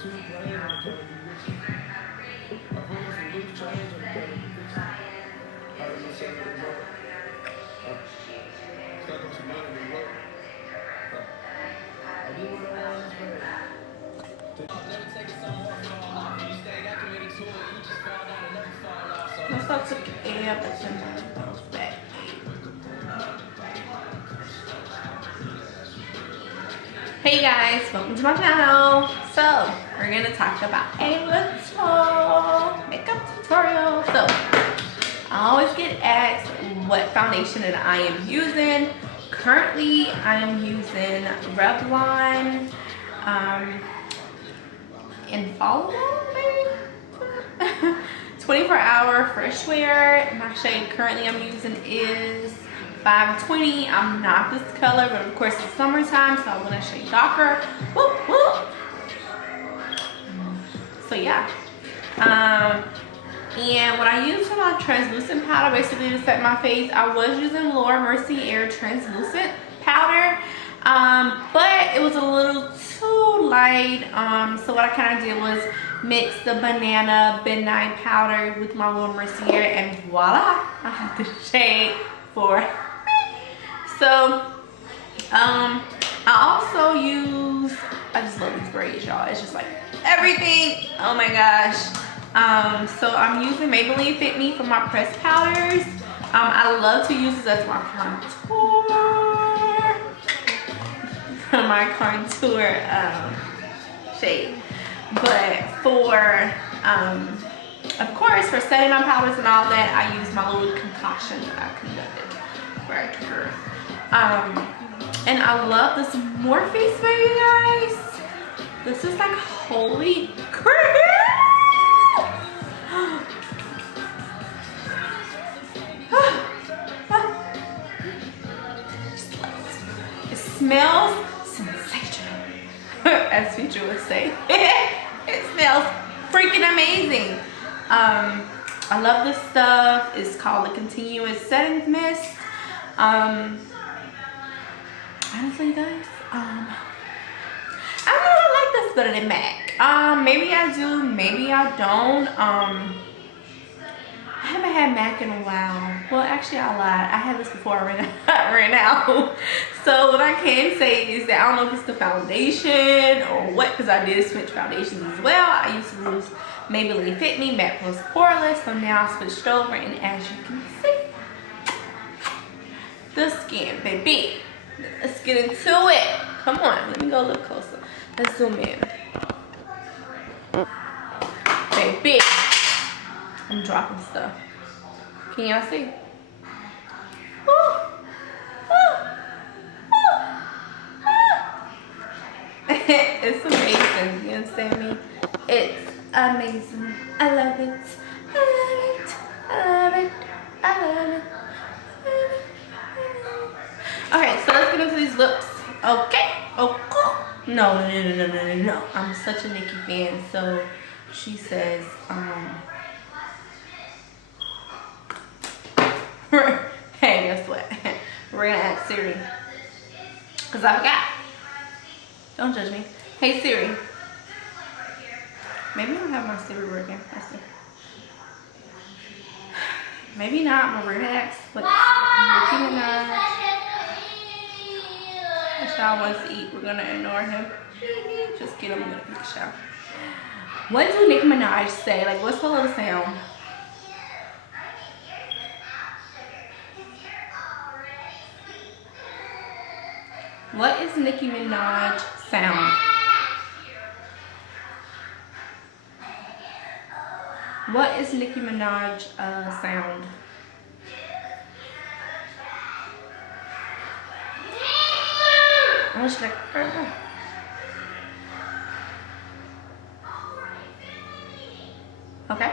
Let's not took A up at 10 back. Hey guys, welcome to my channel. So we're gonna talk about a little makeup tutorial. So I always get asked what foundation that I am using. Currently I am using Revlon Infallible, maybe 24-hour fresh wear. My shade currently I'm using is 520. I'm not this color, but of course it's summertime, so I want a shade darker. Woo, woo. So yeah. And what I use for my translucent powder, basically to set my face, I was using Laura Mercier translucent powder, but it was a little too light. So what I kind of did was mix the banana midnight powder with my Laura Mercier, and voila, I have the shade for me. So I also use, I just love these braids, y'all. It's just like everything. Oh my gosh. So I'm using Maybelline Fit Me for my pressed powders. I love to use this as my contour, for my contour shade. But for, of course, for setting my powders and all that, I use my little concoction that I conducted right here. And I love this Morphe spray, you guys. This is like holy crap. It smells sensational, as Future would say. It smells freaking amazing. I love this stuff. It's called the Continuous Setting Mist. Honestly, guys, I don't know if I like this better than MAC. Maybe I do, maybe I don't. I haven't had MAC in a while. Well, actually, I lied. I had this before I ran out. So what I can say is that I don't know if it's the foundation or what, because I did switch foundations as well. I used to use Maybelline Fit Me Matte Plus Poreless, so now I switched over, and as you can see, the skin, baby. Let's get into it. Come on, let me go a little closer. Let's zoom in. Baby, I'm dropping stuff. Can y'all see? Woo. Woo. Woo. Woo. It's amazing. You understand me? It's amazing. I love it. I love it. I love it. I love it. Okay, so let's get into these looks. Okay. Okay. No. I'm such a Nicki fan, so she says, hey, guess what? We're gonna ask Siri, cause I forgot. Don't judge me. Hey Siri. Maybe I don't have my Siri working. Let's see. Maybe not, but we're gonna ask what Nicki Minaj. The child wants to eat. We're gonna ignore him. Just get him. I'm gonna eat the shower. What do Nicki Minaj say? Like, what's her little sound? What is Nicki Minaj sound? What is Nicki Minaj sound? I was like, okay.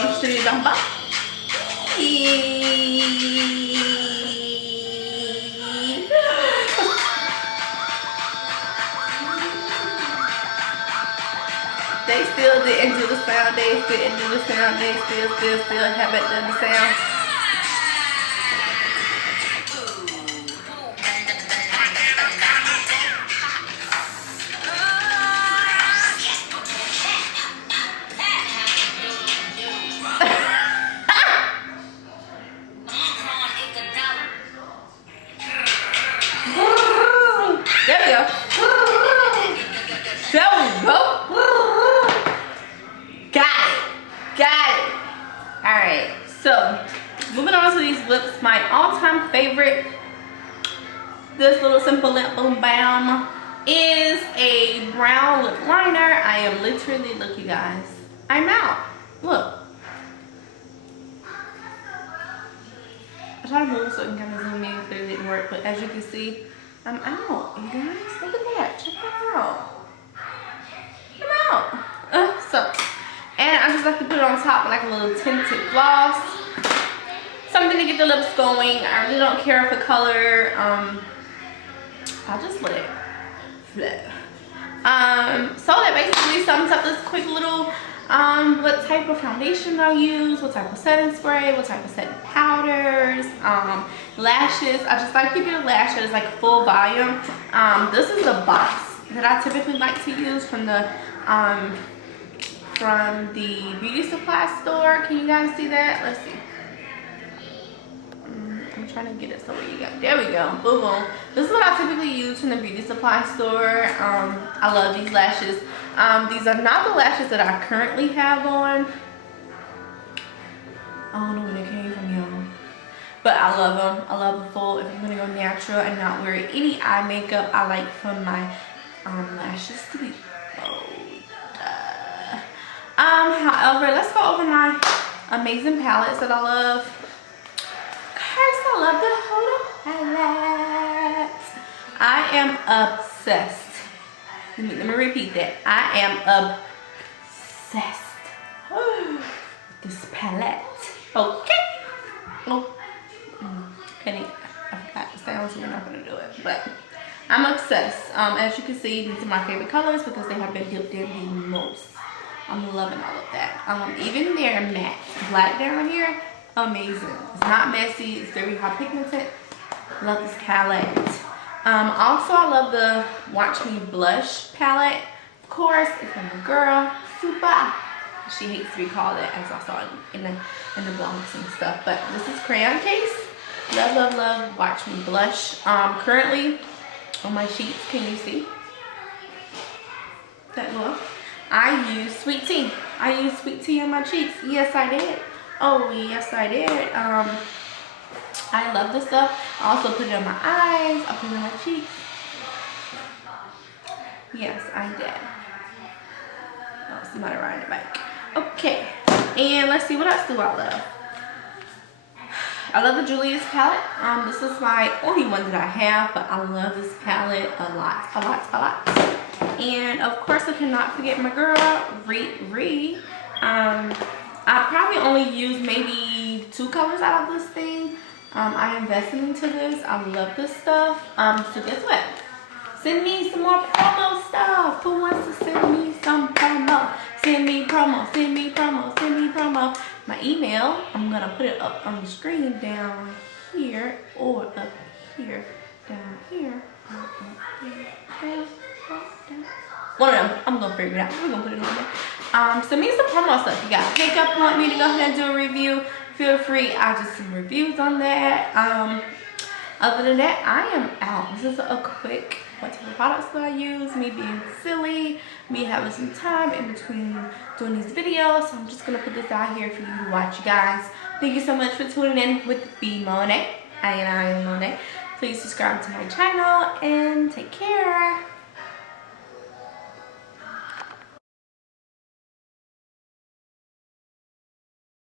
some street number. They still didn't do the sound. They still didn't do the sound. They still haven't done the sound. There we go. There we go. Got it. Alright, so moving on to these lips, my all-time favorite, this little simple lip balm is a brown lip liner. I am literally, look you guys, I'm out. Look. I tried to move so it can kind of zoom in, but it didn't work. But as you can see, I'm out, you guys. Look at that. Check that out. I'm out. And I just like to put it on top like a little tinted gloss. Something to get the lips going. I really don't care for color. I'll just let it flow. So that basically sums up this quick little what type of foundation I use, what type of setting spray, what type of setting powders, lashes. I just like to get lashes like full volume. This is the box that I typically like to use from the beauty supply store. Can you guys see that? Let's see. I'm trying to get it so you got, there we go, boom boom. This is what I typically use from the beauty supply store. I love these lashes. These are not the lashes that I currently have on. I don't know where they came from, y'all, but I love them. I love them full. If I'm gonna go natural and not wear any eye makeup, I like for my lashes to be bold. However, let's go over my amazing palettes that I love. First, I love the Huda palette. I am obsessed. Let me repeat that. I am obsessed with this palette. Okay. Oh, Penny, I forgot the sound, so we're not gonna do it. But I'm obsessed. As you can see, these are my favorite colors because they have been dipped in the most. I'm loving all of that. Even their matte black down here, amazing. It's not messy. It's very high pigmented. Love this palette. Also, I love the Watch Me Blush palette. Of course, it's from the girl, Super. She hates to be called that, as I saw in the blogs and stuff. But this is Crayon Case. Love, love, love Watch Me Blush. Currently, on my sheets, can you see that look? I use Sweet Tea. I use Sweet Tea on my cheeks. Yes, I did. Oh, yes, I did. I love this stuff. I also put it on my eyes. I put it on my cheeks. Yes, I did. Oh, somebody riding a bike. Okay, and let's see, what else do I love? I love the Julia's palette. This is my only one that I have, but I love this palette a lot. And of course, I cannot forget my girl, Riri. I probably only use maybe 2 colors out of this thing. I invested into this. I love this stuff. So guess what? Send me some more promo stuff. Who wants to send me some promo? Send me promo, send me promo, send me promo. My email, I'm gonna put it up on the screen down here or up here, down here, up here, down. One of them. I'm gonna figure it out. We're gonna put it on there. Send me some promo stuff. You got makeup, want me to go ahead and do a review, feel free. I just some reviews on that. Other than that, I am out. This is a quick what type of products that I use, me being silly, me having some time in between doing these videos. So I'm just gonna put this out here for you to watch, you guys. Thank you so much for tuning in with Monet. I am Monet. Please subscribe to my channel and take care.